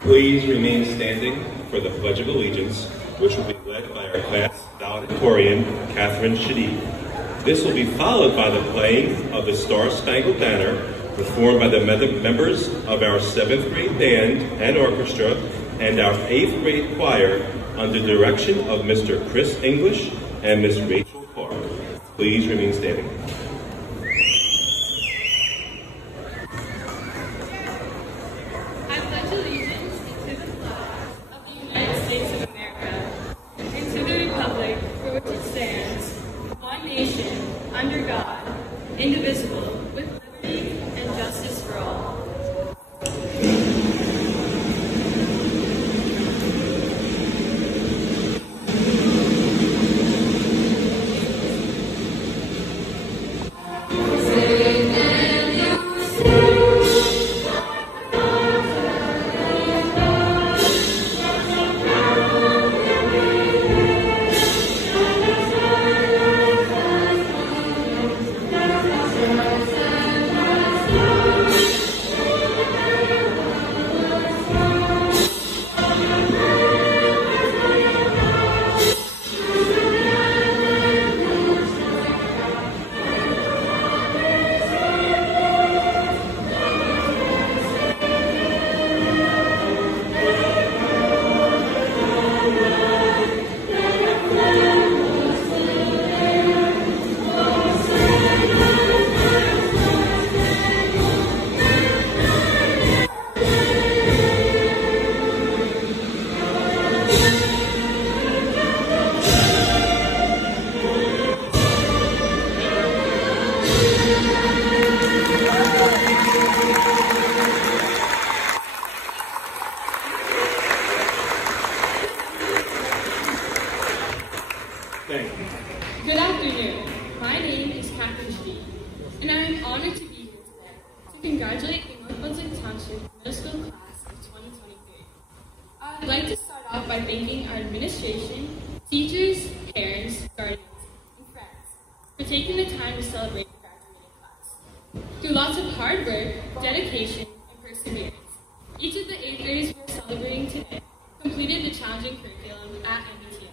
Please remain standing for the Pledge of Allegiance, which will be led by our class valedictorian, Catherine Shadid. This will be followed by the playing of the Star-Spangled Banner, performed by the members of our 7th grade band and orchestra and our 8th grade choir under the direction of Mr. Chris English and Miss Rachel Clark. Please remain standing. Indivisible, with liberty and justice for all. Good afternoon. My name is Catherine Shadid, and I am honored to be here today to congratulate the North Brunswick Township Middle School class of 2023. I would like to start off by thanking our administration, teachers, parents, guardians, and friends for taking the time to celebrate the graduating class. Through lots of hard work, dedication, and perseverance, each of the 8th graders we are celebrating today completed the challenging curriculum at NBTMS.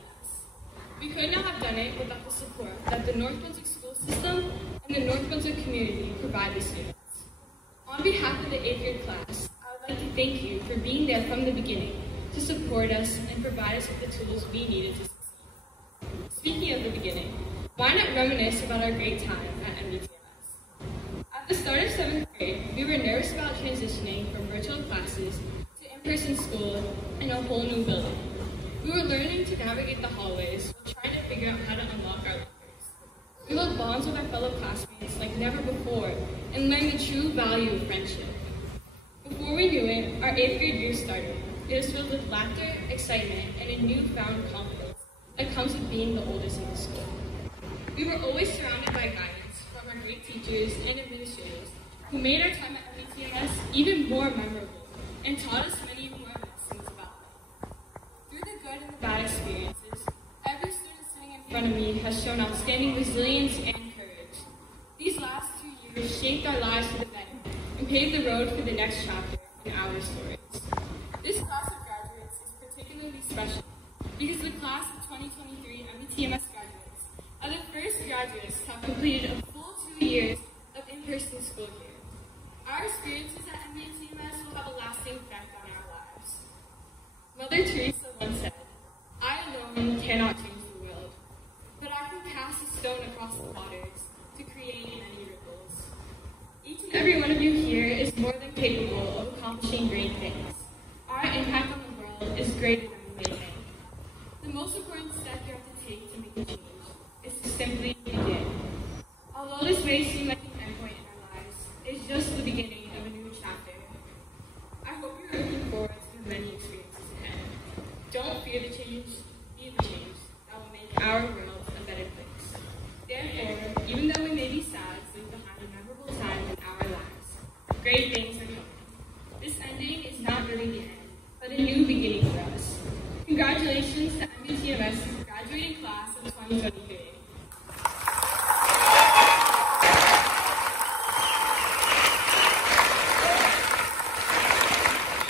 We could not have done it without the support that the North Brunswick school system and the North Brunswick community provide the students. On behalf of the 8th grade class, I would like to thank you for being there from the beginning to support us and provide us with the tools we needed to succeed. Speaking of the beginning, why not reminisce about our great time at NBTMS? At the start of 7th grade, we were nervous about transitioning from virtual classes to in-person school in a whole new building. We were learning to navigate the hallways while trying to figure out how to unlock our lockers. We built bonds with our fellow classmates like never before and learned the true value of friendship. Before we knew it, our 8th grade year started. It was filled with laughter, excitement, and a newfound confidence that comes with being the oldest in the school. We were always surrounded by guidance from our great teachers and administrators who made our time at NBTMS even more memorable and taught us many more lessons about life. Through the good and the bad experiences, every student sitting in front of me has shown outstanding resilience and courage. These last 2 years shaped our lives to the end and paved the road for the next chapter in our stories. This class of graduates is particularly special because the class of 2023 NBTMS graduates are the first graduates to have completed a full 2 years of in-person school here. Our experiences at NBTMS will have a lasting effect on our lives. Mother Teresa once said, "I alone cannot change the world, but I can cast a stone across the waters to create many ripples." Each and every one of you here is more than capable of accomplishing great things. Our impact on the world is greater than we may think. The most important step you have to take to make a change is to simply begin. Although this may seem like an endpoint in our lives, it's just the beginning of a new chapter. I hope you're looking forward to the many experiences ahead. Don't fear the change, be the change that will make our world a better place. Therefore, even though we may be sad to leave behind a memorable time in our lives, great things are coming. This started again, but a new beginning for us. Congratulations to NBTMS graduating class of 2023.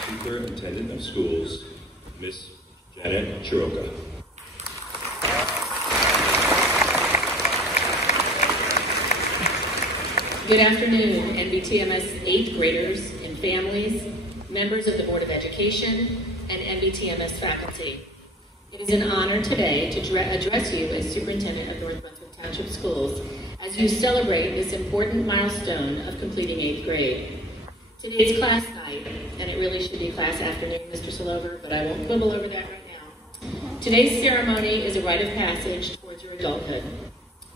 Superintendent of Schools, Ms. Janet Chiroka. Good afternoon, NBTMS 8th graders and families, members of the Board of Education, and NBTMS faculty. It is an honor today to address you as Superintendent of North Brunswick Township Schools as you celebrate this important milestone of completing 8th grade. Today's class night, and it really should be class afternoon, Mr. Solover, but I won't quibble over that right now. Today's ceremony is a rite of passage towards your adulthood.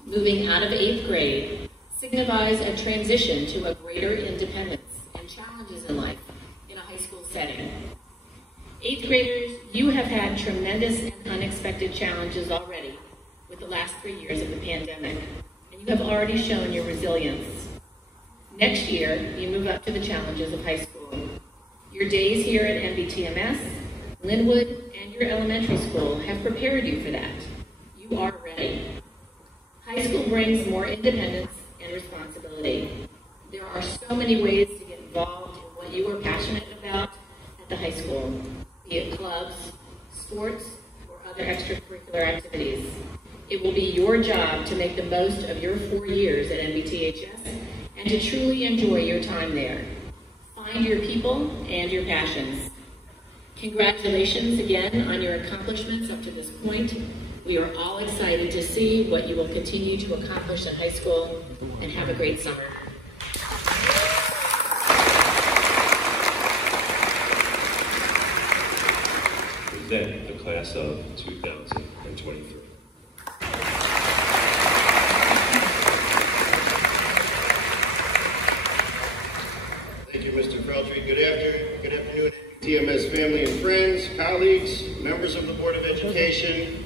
Moving out of 8th grade signifies a transition to a greater independence and challenges in life in a high school setting. 8th graders, you have had tremendous and unexpected challenges already with the last 3 years of the pandemic, and you have already shown your resilience. Next year, you move up to the challenges of high school. Your days here at NBTMS, Linwood, and your elementary school have prepared you for that. You are ready. High school brings more independence and responsibility. There are so many ways to get involved in what you are passionate about at the high school, be it clubs, sports, or other extracurricular activities. It will be your job to make the most of your 4 years at NBTHS and to truly enjoy your time there. Find your people and your passions. Congratulations again on your accomplishments up to this point. We are all excited to see what you will continue to accomplish in high school, and have a great summer. Present the class of 2023. Thank you, Mr. Feltry. Good afternoon, TMS family and friends, colleagues, members of the Board of Education,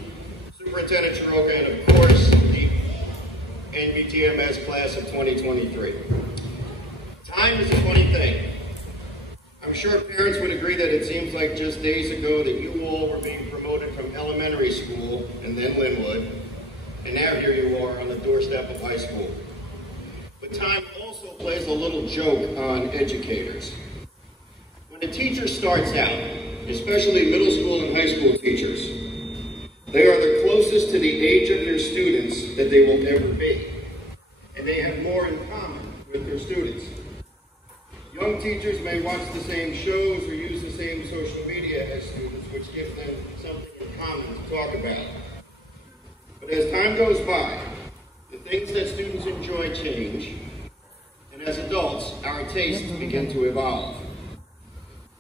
Superintendent Chiroka, and of course, the NBTMS class of 2023. Time is a funny thing. I'm sure parents would agree that it seems like just days ago that you all were being promoted from elementary school and then Linwood, and now here you are on the doorstep of high school. But time also plays a little joke on educators. When a teacher starts out, especially middle school and high school teachers, they are the closest to the age of their students that they will ever be, and they have more in common with their students. Young teachers may watch the same shows or use the same social media as students, which gives them something in common to talk about. But as time goes by, the things that students enjoy change, and as adults, our tastes begin to evolve.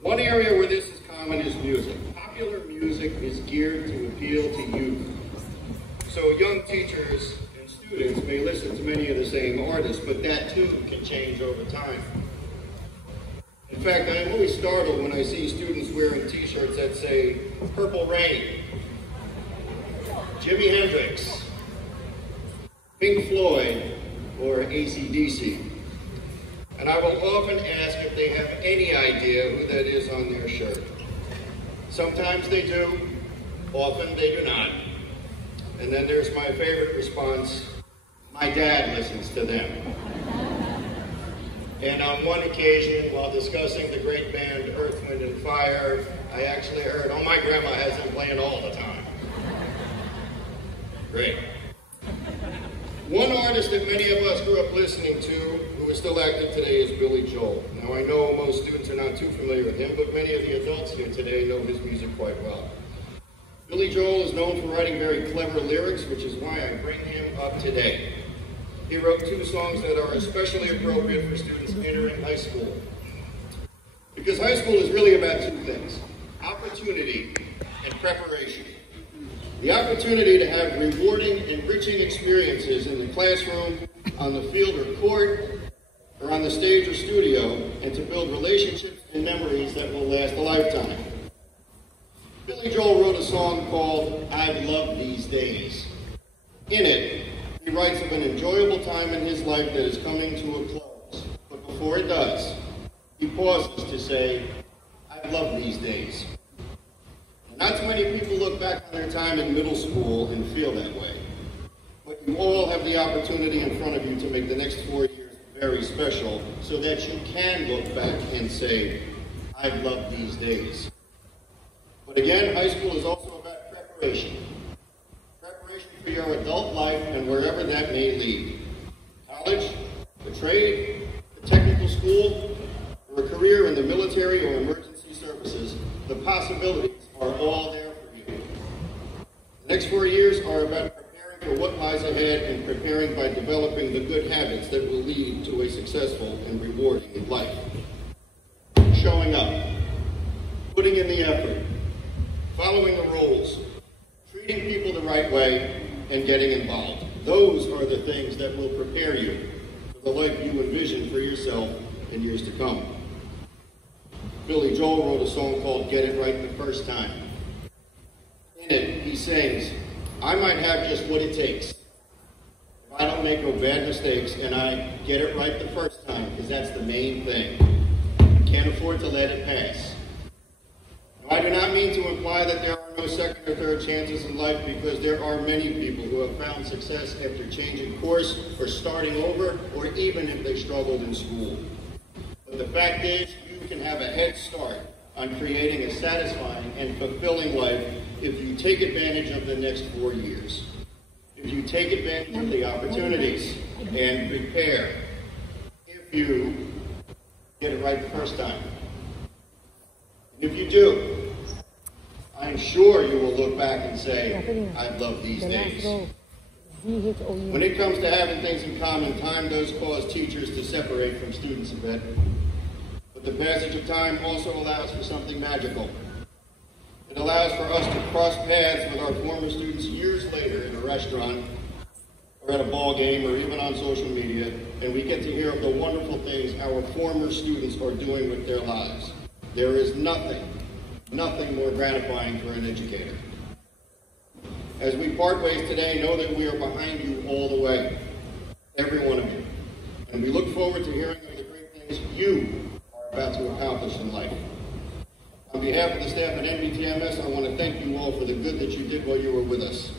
One area where this is common is music. Popular music is geared to appeal to youth. So young teachers and students may listen to many of the same artists, but that too can change over time. In fact, I am always startled when I see students wearing t-shirts that say Purple Rain, Jimi Hendrix, Pink Floyd, or AC/DC. And I will often ask if they have any idea who that is on their shirt. Sometimes they do, often they do not. And then there's my favorite response, my dad listens to them. And on one occasion, while discussing the great band Earth, Wind and Fire, I actually heard, oh, my grandma has them playing all the time. Great. One artist that many of us grew up listening to, who is still active today, is Billy Joel. Now, I know most students are not too familiar with him, but many of the adults here today know his music quite well. Billy Joel is known for writing very clever lyrics, which is why I bring him up today. He wrote 2 songs that are especially appropriate for students entering high school. Because high school is really about 2 things, opportunity and preparation. The opportunity to have rewarding, enriching experiences in the classroom, on the field or court, or on the stage or studio, and to build relationships and memories that will last a lifetime. Billy Joel wrote a song called I've Loved These Days. In it, he writes of an enjoyable time in his life that is coming to a close. But before it does, he pauses to say, I I love these days. Not too many people look back on their time in middle school and feel that way. But you all have the opportunity in front of you to make the next 4 years very special so that you can look back and say, I love these days. But again, high school is also about preparation. Preparation for your adult life and wherever that may lead. College, the trade, the technical school, or a career in the military or emergency services, the possibilities are all there for you. The next 4 years are about preparing for what lies ahead and preparing by developing the good habits that will lead to a successful and rewarding life. Showing up, putting in the effort, following the rules, treating people the right way, and getting involved. Those are the things that will prepare you for the life you envision for yourself in years to come. Billy Joel wrote a song called Get It Right the First Time. In it, he sings, I might have just what it takes. If I don't make no bad mistakes and I get it right the first time, because that's the main thing. I can't afford to let it pass. Now, I do not mean to imply that there are no second or third chances in life, because there are many people who have found success after changing course or starting over, or even if they struggled in school. But the fact is, you can have a head start on creating a satisfying and fulfilling life if you take advantage of the next 4 years. If you take advantage of the opportunities and prepare. If you get it right the first time. If you do, I'm sure you will look back and say, I love these days. When it comes to having things in common, time does cause teachers to separate from students a bit. But the passage of time also allows for something magical. It allows for us to cross paths with our former students years later in a restaurant, or at a ball game, or even on social media, and we get to hear of the wonderful things our former students are doing with their lives. There is nothing more gratifying for an educator. As we part ways today, know that we are behind you all the way, every one of you. And we look forward to hearing of the great things you are about to accomplish in life. On behalf of the staff at NBTMS, I want to thank you all for the good that you did while you were with us.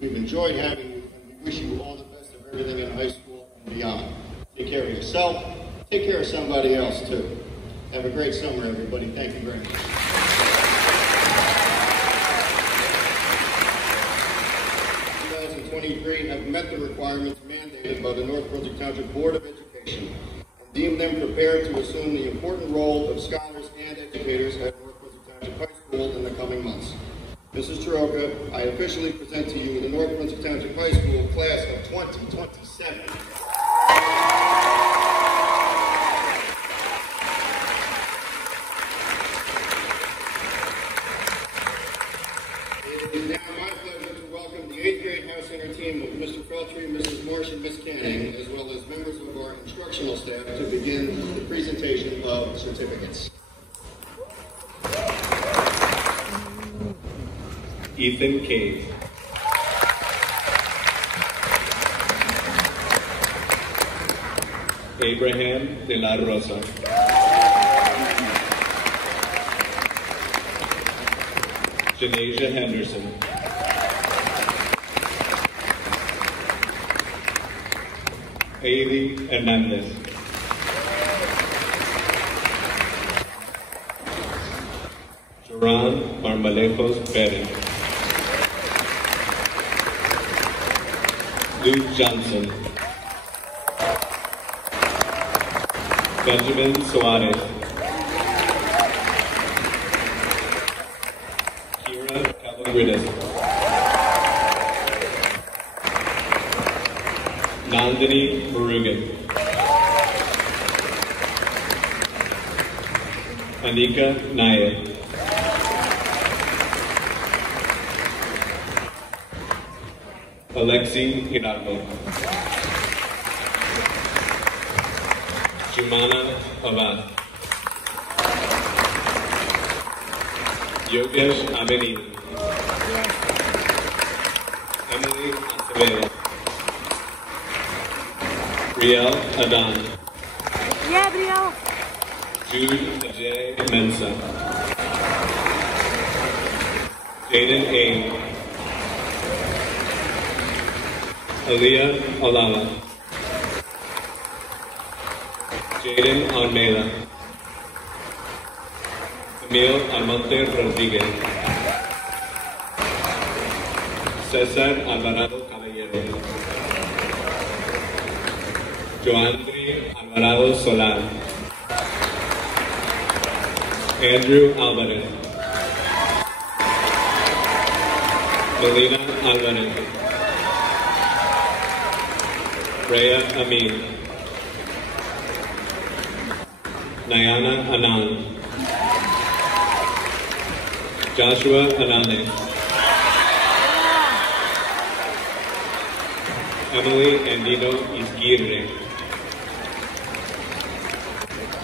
We've enjoyed having you, and we wish you all the best of everything in high school and beyond. Take care of yourself. Take care of somebody else, too. Have a great summer, everybody. Thank you very much. 2023 have met the requirements mandated by the North Brunswick Township Board of Education and deemed them prepared to assume the important role of scholars and educators at North Brunswick Township High School in the coming months. Mrs. Chiroka, I officially present to you the North Brunswick Township High School class of 2027. It is now my pleasure to welcome the 8th grade House Center team of Mr. Feltry, Mrs. Marsh, and Ms. Canning, as well as members of our instructional staff, to begin the presentation of certificates. Ethan Cave. Abraham de la Rosa. Janasia Henderson. Ailey Hernandez. Joran Marmalejos Perez. Luke Johnson. Benjamin Suarez. Kira Calagridis. Nandini Murugan. Anika Nayak. Alexi Hidalgo. Jumana Abad. Yogesh Aveni. Emily Acevedo. Riel Adan. Yeah, Brielle. Jude Ajay Mensa. Jaden Ain. Aaliyah Olala. Jaden Almeida. Emil Almonte Rodriguez. Cesar Alvarado Caballero. Joandri Alvarado Solar. Andrew Alvarez. Melina Alvarez. Rhea Amin. Nayana Anand. Joshua Anane. Emily Andino Izguirre.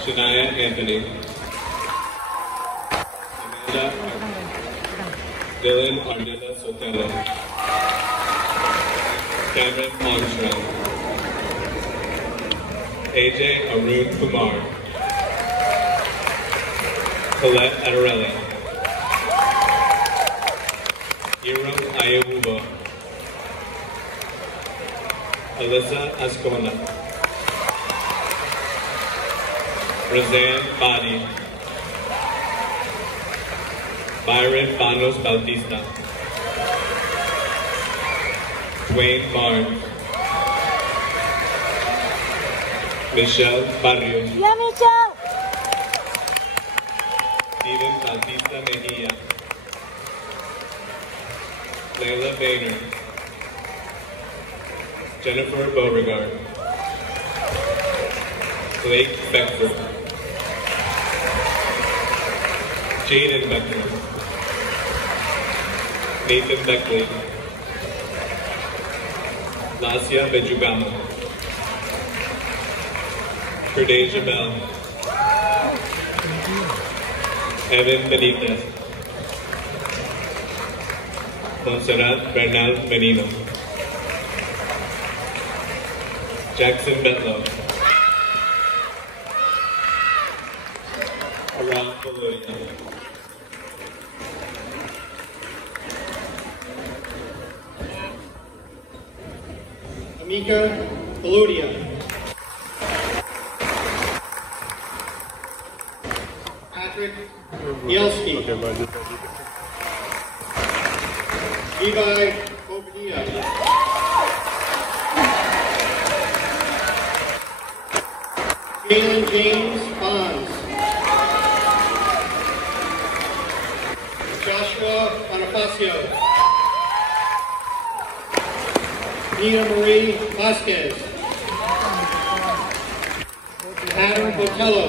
Shania Anthony. Amanda Dylan Ardilla Sotelo. Cameron Armstrong. AJ Arun Kumar. Colette Adarelli. Hiram Ayuba. Alyssa Ascona. Roseanne Badi. Byron Banos Bautista. Dwayne Barnes. Michelle Barrios. Yeah, Michelle! Steven Bautista Mejia. Layla Boehner. Jennifer Beauregard. Blake Beckford. Jaden Beckford. Nathan Beckley. Lasia Bejugama. Cordeja Bell. Evan Benitez. Montserrat Bernal Menino. Jackson Betlow. Around Bologna. Amika Pelodia. Patrick Bielski. Levi Bobadilla. Jalen James Bonds. Joshua Bonifacio. Nina Marie Vasquez. Adam Botello.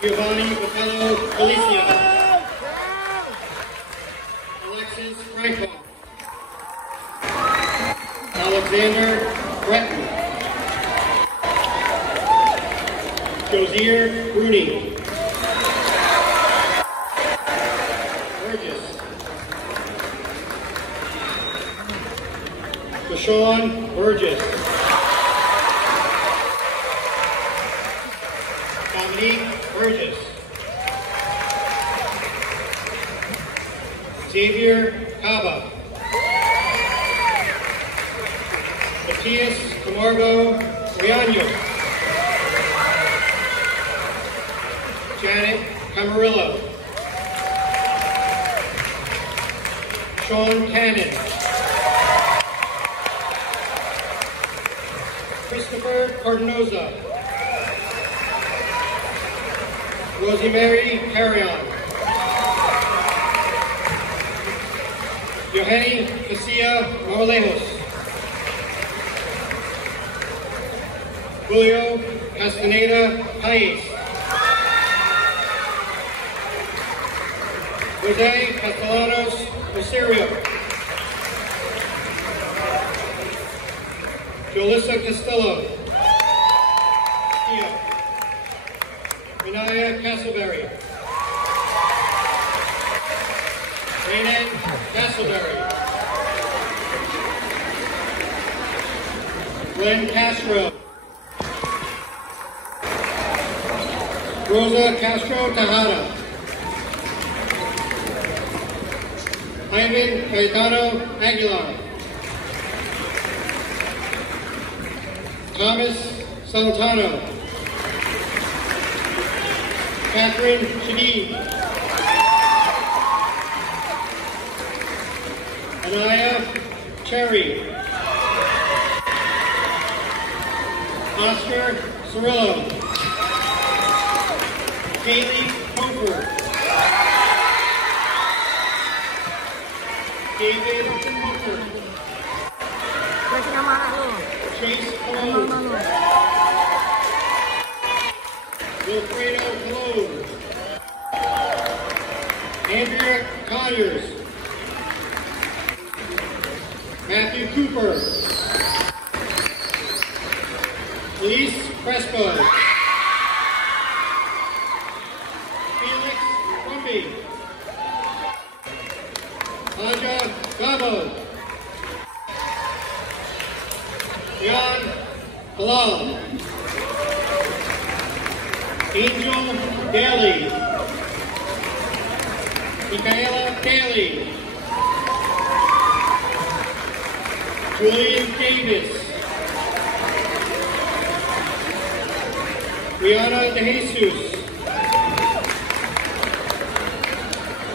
Giovanni Botello Felicia. Alexis Franco. Alexander Breton. Josier Bruni. Burgess. Deshaun Burgess. Dominique Burgess. Xavier Cava. Matias Camargo Riaño. Janet Camarillo. Sean Cannon. Christopher Cardinoza. Rosemary Carrion. Johanny Garcia Morlejos. Julio Castaneda Paez. Jose Castellanos Rosario. Julissa Castillo. Renaya Castleberry. Raynan Castleberry. Glenn Castro. Rosa Castro Tejada. Ivan Cayetano Aguilar. Thomas Saltano. Catherine Shadid. Anaya Cherry. Oscar Cirillo. Kaylee Cofer. David Cofer. Chase Cologne. Wilfredo Cologne. Andrea Conyers. Matthew Cooper. Elise Crespo. Felix Crumby. Anja Gabo. Jan Halal. Angel Daly. Michaela Daly. Julian Davis. Rihanna De Jesus.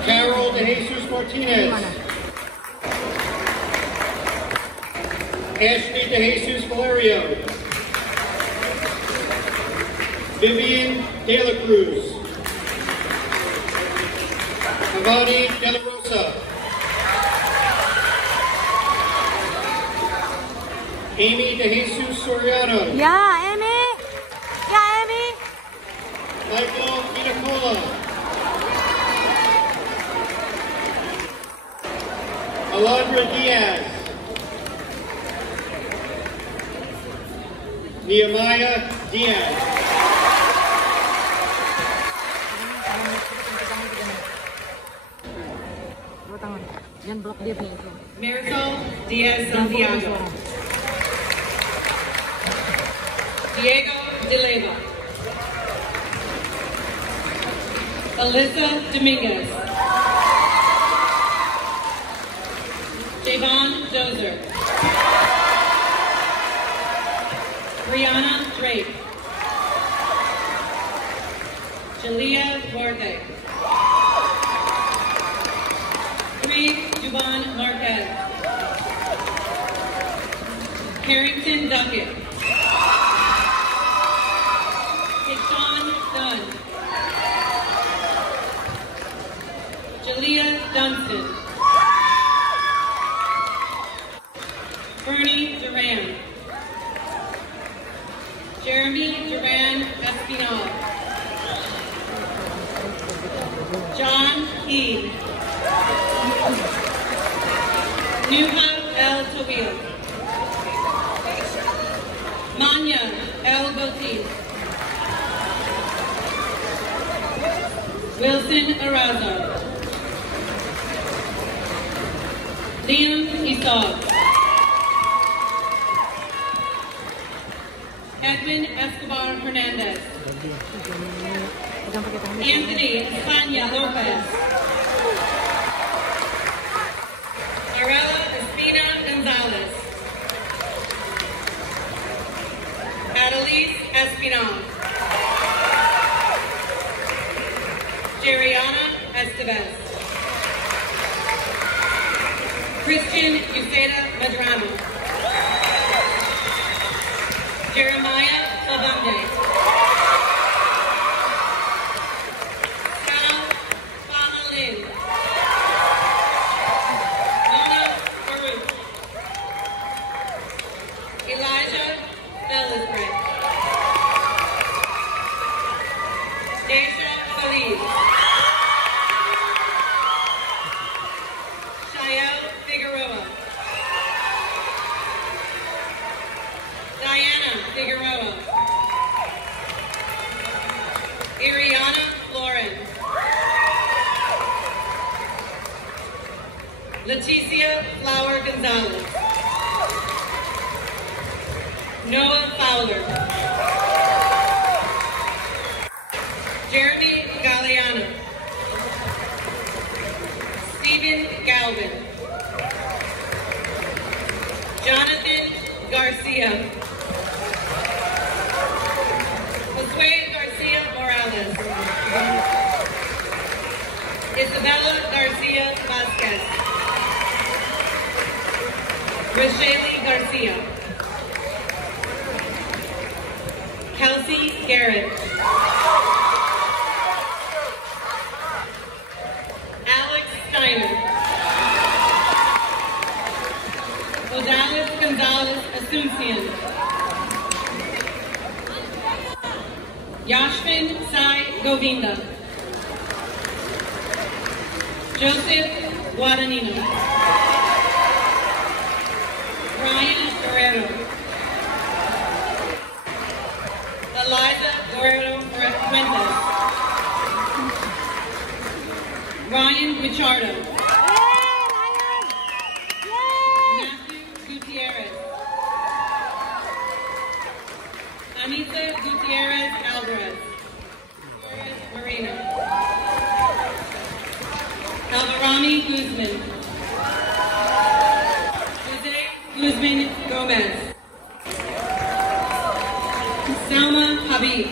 Carol De Jesus Martinez. Ashley De Jesus Valerio. Vivian De La Cruz. Avani De La Rosa. Amy De Jesus Soriano. Yeah, Amy. Yeah, Amy. Michael Vinacola. Alondra Diaz. Nehemiah Diaz. Yan blok dia punya itu. Miracle Diaz Santiago. Diego De Leva. Alyssa Dominguez. Javon Dozer. Brianna Drake. Jalea Duarte. Juban Marquez. Harrington Duckett. Keyshawn Dunn. Jalea Dunston. Bernie Duran. Jeremy Duran Espinal. John Key. Nuha El Tawil. Manya El Gotis. Wilson Araza. Liam Esau. Edwin Escobar Hernandez. Anthony Espana Lopez. Arella Espina Gonzalez. Adelise Espinal. Jeriana Estevez. Christian Uceda Madrano. Jeremiah Labunde. Cal Fahalin. Luna Baruch. Elijah Bellisbrand. Deja Khalid. Shael Figueroa. Diana Figueroa. Iriana Lauren. Leticia Flower Gonzalez. Noah Fowler. Jeremy Galeano. Stephen Galvin. Jonathan Garcia. Josue Garcia Morales. Isabella Garcia Vasquez. Racheli Garcia. Kelsey Garrett. Alex Steiner. Odalis Gonzalez Asuncion. Yashvin Sai Govinda. Joseph Guadagnino. Ryan Guerrero. Eliza Guerrero Fuentes. Ryan Guichardo. Matthew Gutierrez. Anita Gutierrez Alvarez. Marina. Alvarani Guzman. Jose Guzman Gomez. Salma Habib.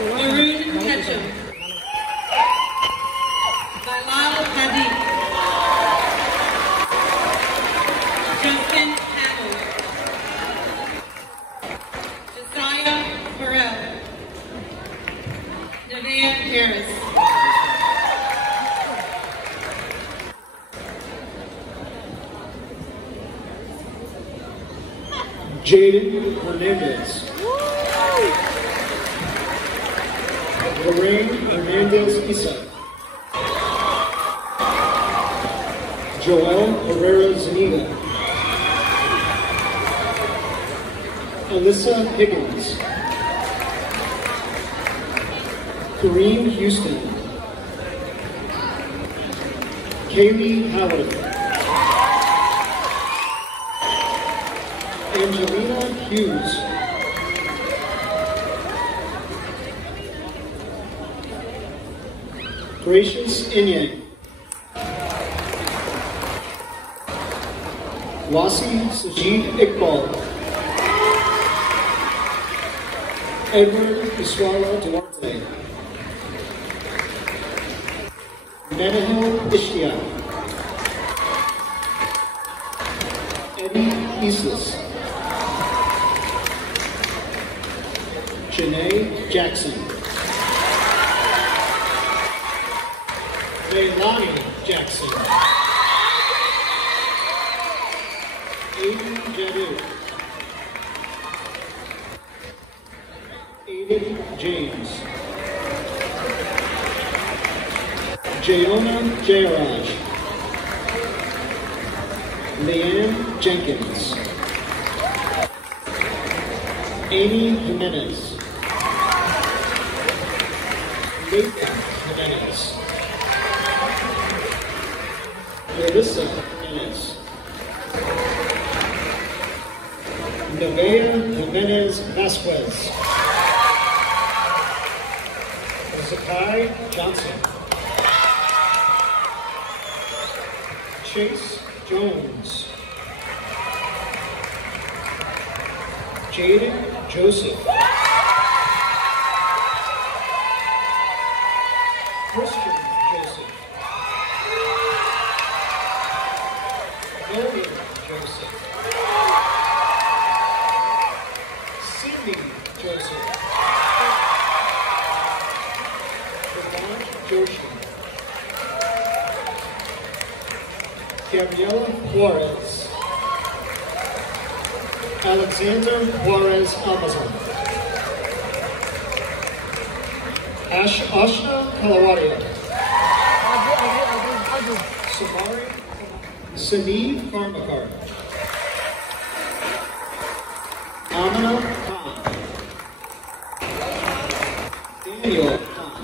Arun Ketchum. Bilal Hadid. Justin Hamill. Josiah Burrell. Nevaeh Harris. Jaden Hernandez. Lorraine Hernandez Isa. Joel Herrera Zuniga. Alyssa Higgins. Kareem Houston. Kaylee Howard. Angelina Hughes. Gracious Inyang. Wasi Sajid Iqbal. Edward Iswala Duarte. Menahil Ishtiaq. Eddie Isis. Janae Jackson. Leilani Jackson. Aiden Jadu. Aiden James. Jayona Jayaraj. Leanne Jenkins. Amy Jimenez. Nathan Jimenez. Melissa Jimenez. Nevaeh Jimenez Vasquez. Zakai Johnson. Chase Jones. Jaden Joseph. Christian Joseph. William Joseph. Cindy Joseph. Devon Joshi. Gabriela Juarez. Alexander Juarez Amazon. Ashna Kalawadia. Samari Sani Farmakar. Amina Khan. Daniel Khan.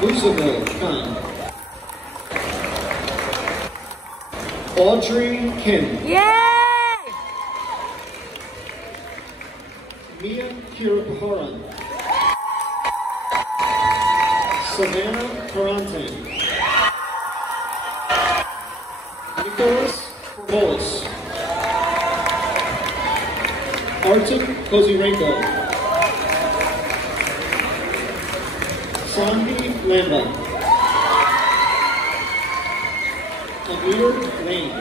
Luzabel Khan. Audrey Kim. Yay! Mia Kirapaharan. Savannah Carante. Nicholas Formolis. Artem Kozirenko. Sandy Lamba. Amir Lane.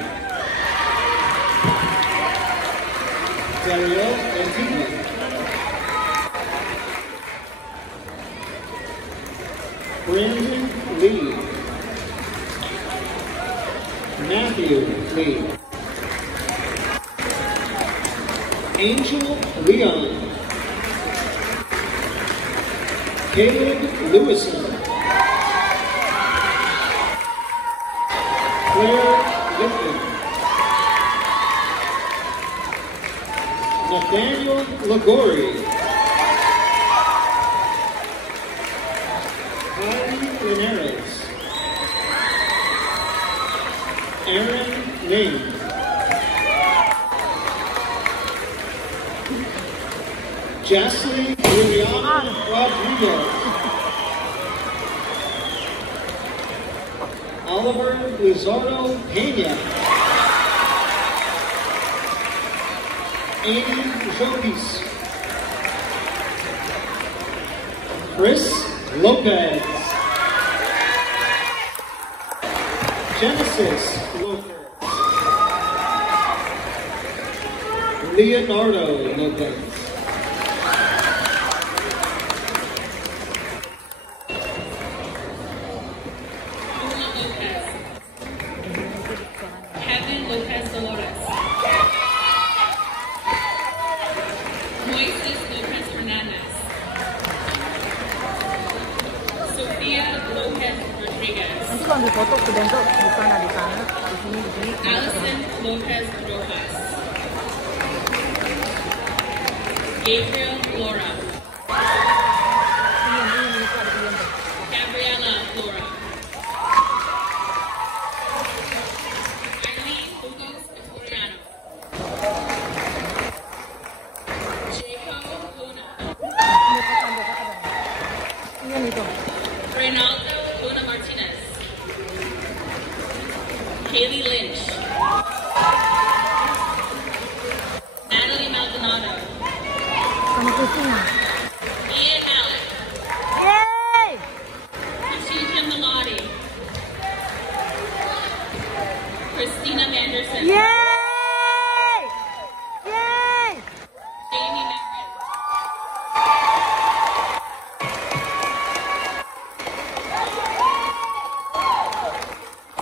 Dariel Antigua. Brandon Lee. Matthew Lee. Angel Leon. Caleb Lewison. Claire Lipton. Nathaniel Lagori. Kylie Linares. Aaron Lane. Jaslyn Liliana Rodriguez. Oliver Lizardo Pena. Amy Jopis. Chris Lopez. Genesis Lopez. Leonardo Lopez. Kevin Lopez Dolores. Moises Lopez Hernandez. Sofia Lopez Rodriguez. Nanti kalau dipoto kebentuk bukan di sana, di sini. Allison Lopez Rojas. Gabriel Laura. Gabriela Laura. Eileen Lugos Victoriano. Jacob Luna. Iyan ito. Reynaldo Luna Martinez. Kaylee Lynch. Natalie Maldonado. Sama Christina. Ian Malik. Yay! Rashida Malati. Christina Manderson. Yay! Yay! Jamie Merritt.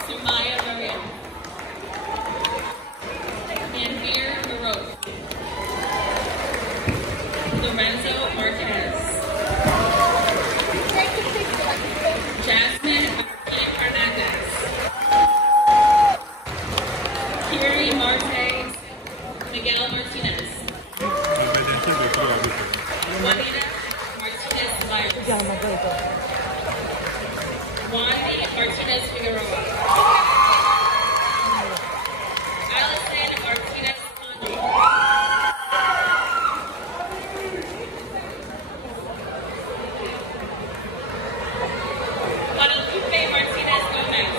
Sumaya Marin. Anvir Baroque. Lorenzo Martinez. Jasmine Martin Hernandez. Kiri Marte. Miguel Martinez. Juanita Martinez Myers. Jangan mau itu. Wandi Martinez Figueroa. Allison Martinez Conde. Guadalupe Martinez Gomez.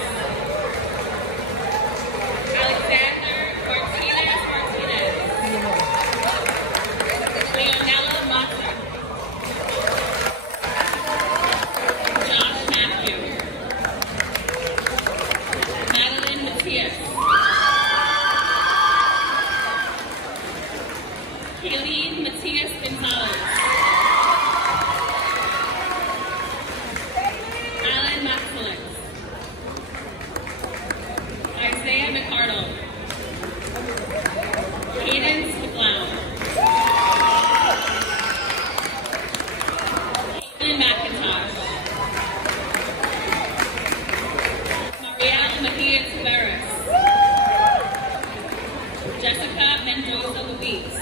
Alexander Martinez Martinez. Leonela Mata. Josh Matthew. Madeline Matias. Kayleen Matias Gonzalez. Alan Maxwell. Isaiah McArdle. Cadence McLeod. Caitlin McIntosh. Marielle Mejia Tavares. Jessica Mendoza Luis.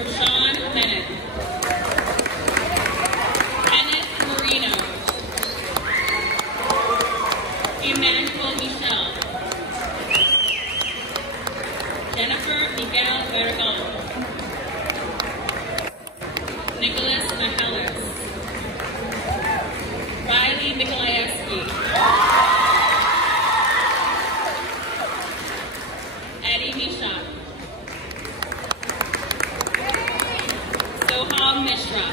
Rashawn Bennett. Kenneth Marino. Emmanuel Michel. Jennifer Miguel Vergon. Nicholas Michaelis. Riley Nikolaevsky. Eddie Misha. Soham Mishra.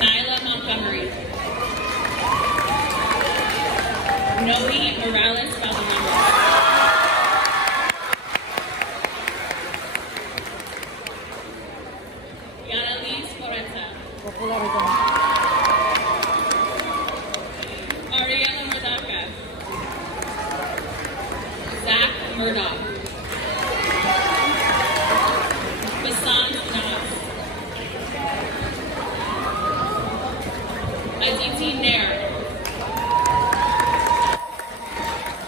Nyla Montgomery. Noe Morales Valderrama. Yanalise Moreta. Popular ito. Ariella Murdoka. Zach Murdoch. Basan Nas. Aditi Nair.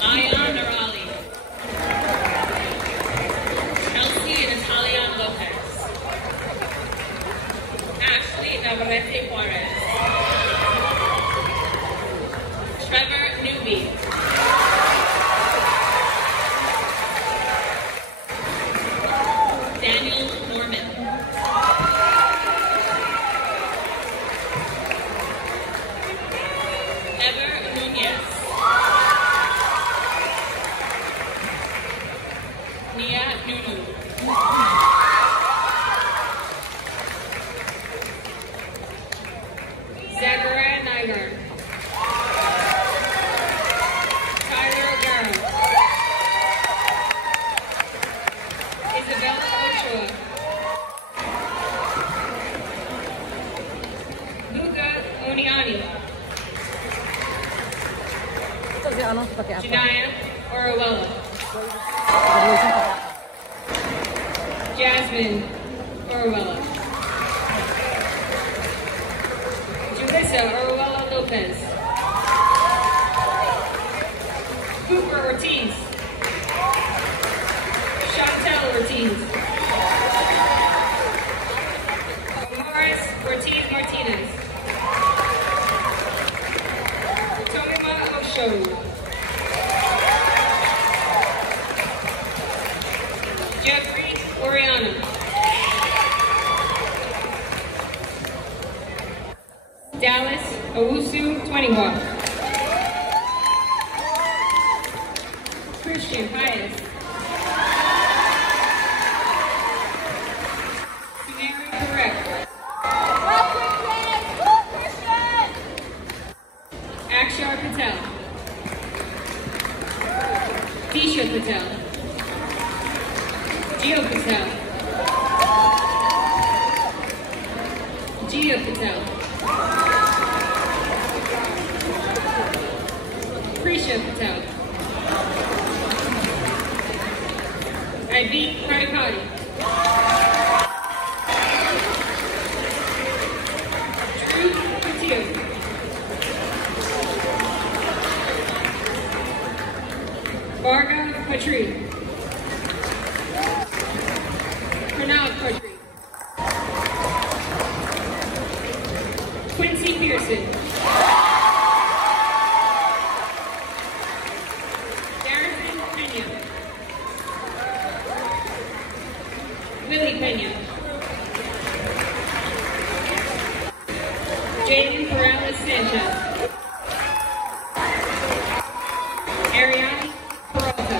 Ayan Narali. Kelsey Natalia Lopez. Ashley Navarrete Juarez. Trevor Newby. Daniel Norman. Ever Nunez. Nia Nunu. Zachariah Niger. Tyler O'Gara. Isabella Ochoa. Luca Oniani. Ito si ano, pakai apa? Janaya Orwella. Tulisan pakai apa? Jasmine Orwella. Julissa Orwella Lopez. Cooper Ortiz. Chantel Ortiz. Morris Ortiz Martinez. Tomima Osho. Jeffrey Oriana. Dallas Owusu 21. Christian Pius. Sunari Correct. Akshar Patel. Disha Patel. Gio Patel. Gia Patel. Prisha Patel. Ivy Pradikati. Drew Patil. Varga Patri. Pranav Patri. Quincy Pearson. Darrison Pena. Willie Pena. Jaden Morales Sanchez. Ariane Peralta.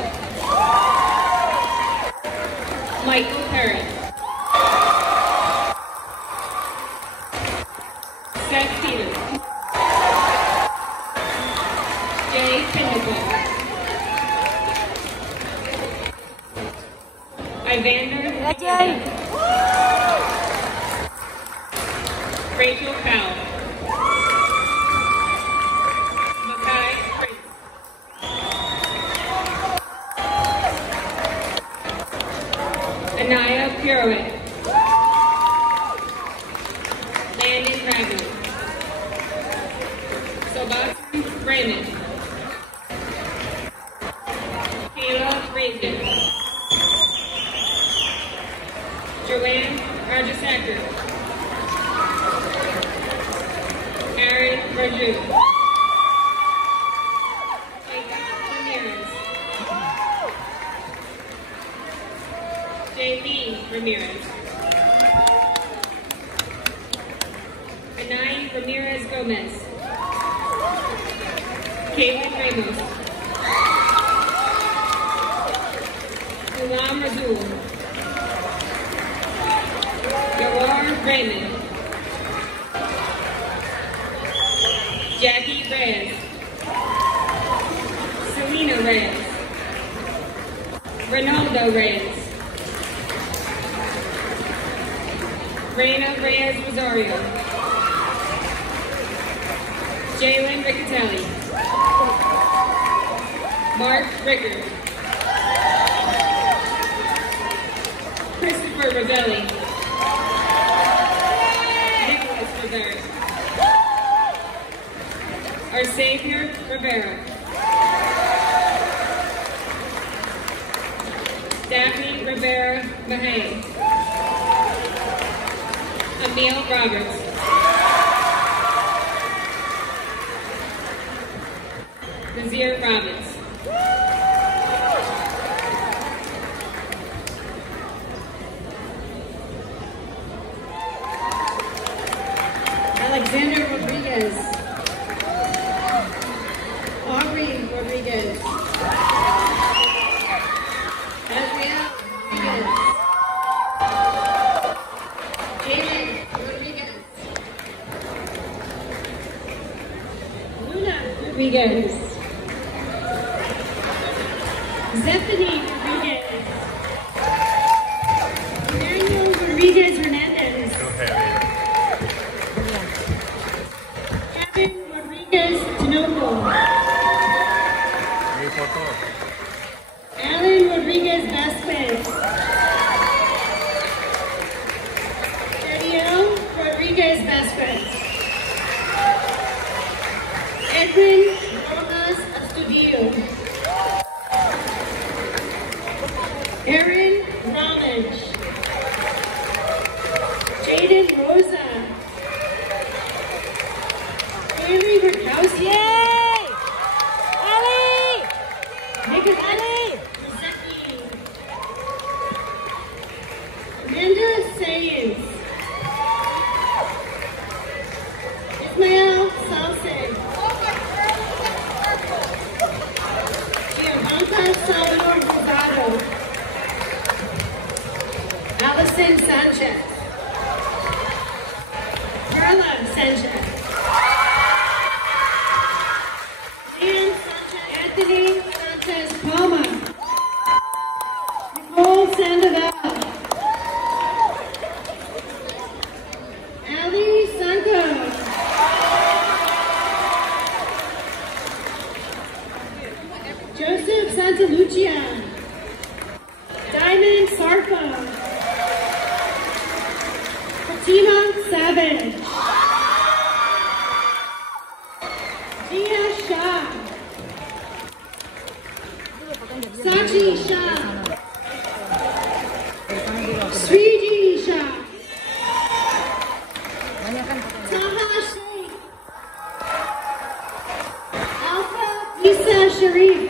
Michael Perry. Seth Peters. Jay Pinnacle. Evander Jay. Rachel Powell. Makai Prince. Anaya Pirouette. Landon Ragland. Sobatu Raymond. Kayla Reagan. Joanne Rajasacker. Aaron Raju. Ramirez. J.B. Ramirez. Ramirez Gomez. Caitlin Ramos. Ulam Razul. Yawar Raymond. Jackie Reyes. Selena Reyes. Ronaldo Reyes. Reina Reyes Rosario. Jalen Riccatelli. Mark Rickard. Christopher Ravelli. Nicholas Rivera. Our Savior Rivera. Daphne Rivera Mahane. Emil Roberts. Nazir Robbins. Alexander Rodriguez. Aubrey Rodriguez. Adriana Rodriguez. Jalen Rodriguez. Luna Rodriguez. Zephany Rodriguez. Daniel Rodriguez Hernandez. Kevin Rodriguez Tinoco. Alan Rodriguez Vasquez. Daniel Rodriguez Vasquez. Edwin Rojas Astudillo. Aaron Ramage. Jaden Rosa. Haley Rakowski. Yay! Ali! Nicholas Ali! Mazecki. Amanda Sayens. Ismael Salce. Giovanna Salvador Delgado. Allison Sanchez. Carla Sanchez. Ian Sanchez. Anthony Sanchez Palma. Nicole Sandoval. Ali Santos. Joseph Santalucia. Diamond Sarfa. Fatima Savage. Gia Shah. Sachi Shah. Sriji Shah. Taha Sheikh. Alpha Isa Sharif.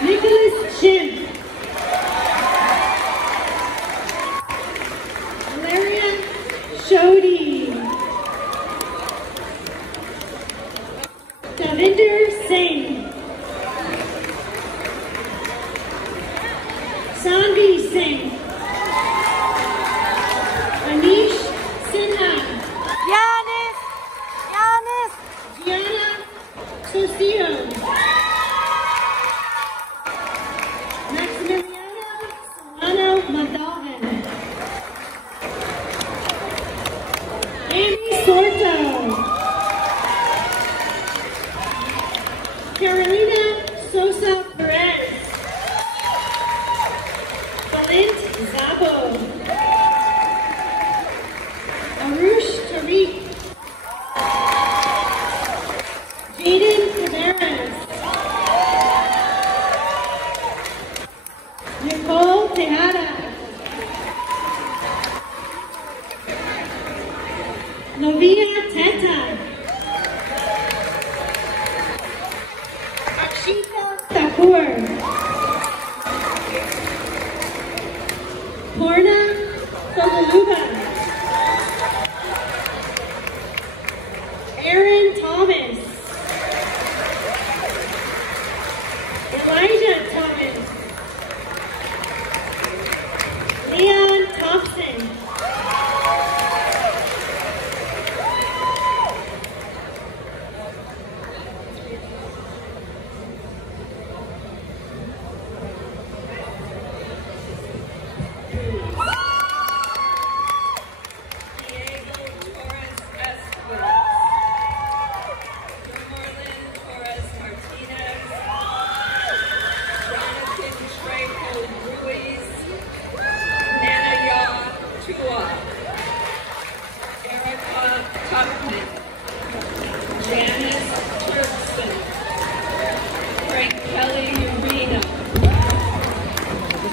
Nicholas Chin. Valeria Shodi. Davinder Singh. Sanvi Singh. Anish Sinha. Yanis! Yanis! Gianna Socio. Maximiliano Solano Montalvan. Amy Sorto. Carolina Sosa Perez. Valent Zabo. Arush Tariq. Jaden Taveras. Nicole Tejada. Novia Teta. Akshita Thakur. Porna Togoluba.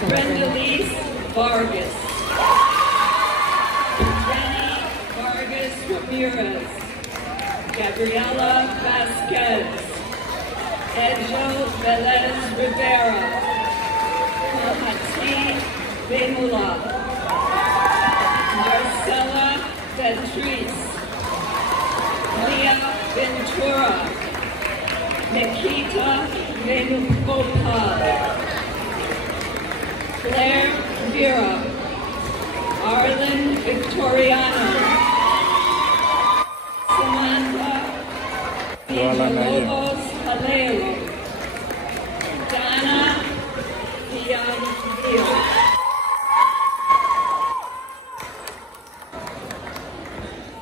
Brendalise Vargas. Jenny Vargas Ramirez. Gabriela Vasquez. Edjo Velez Rivera. Mahati Bemula. Marcela Ventrice. Leah Ventura. Nikita Venugopal. Claire Vera. Arlen Victoriano. Samantha Villalobos Haleo. Donna Villamil.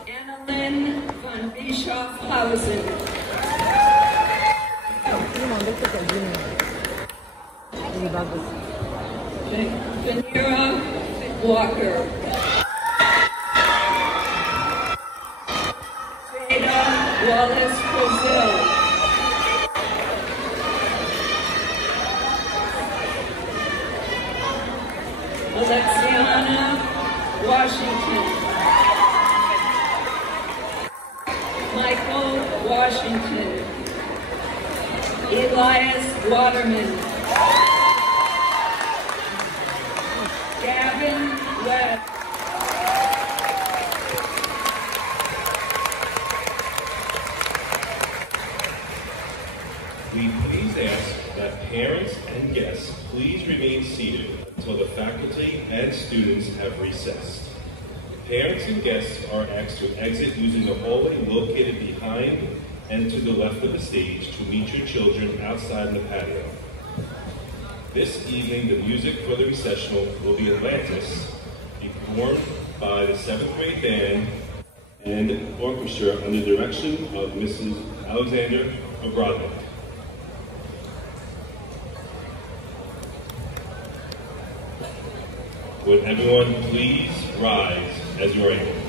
Annalyn von Bischofhausen. Vanira Walker. Jada Wallace Brazil. Alexiana Washington. Michael Washington. Elias Waterman. Gavin Webb. We please ask that parents and guests please remain seated until the faculty and students have recessed. Parents and guests are asked to exit using the hallway located behind and to the left of the stage to meet your children outside in the patio. This evening, the music for the recessional will be Atlantis, performed by the 7th grade band and orchestra under the direction of Mrs. Alexander Obradnik. Would everyone please rise as you are able?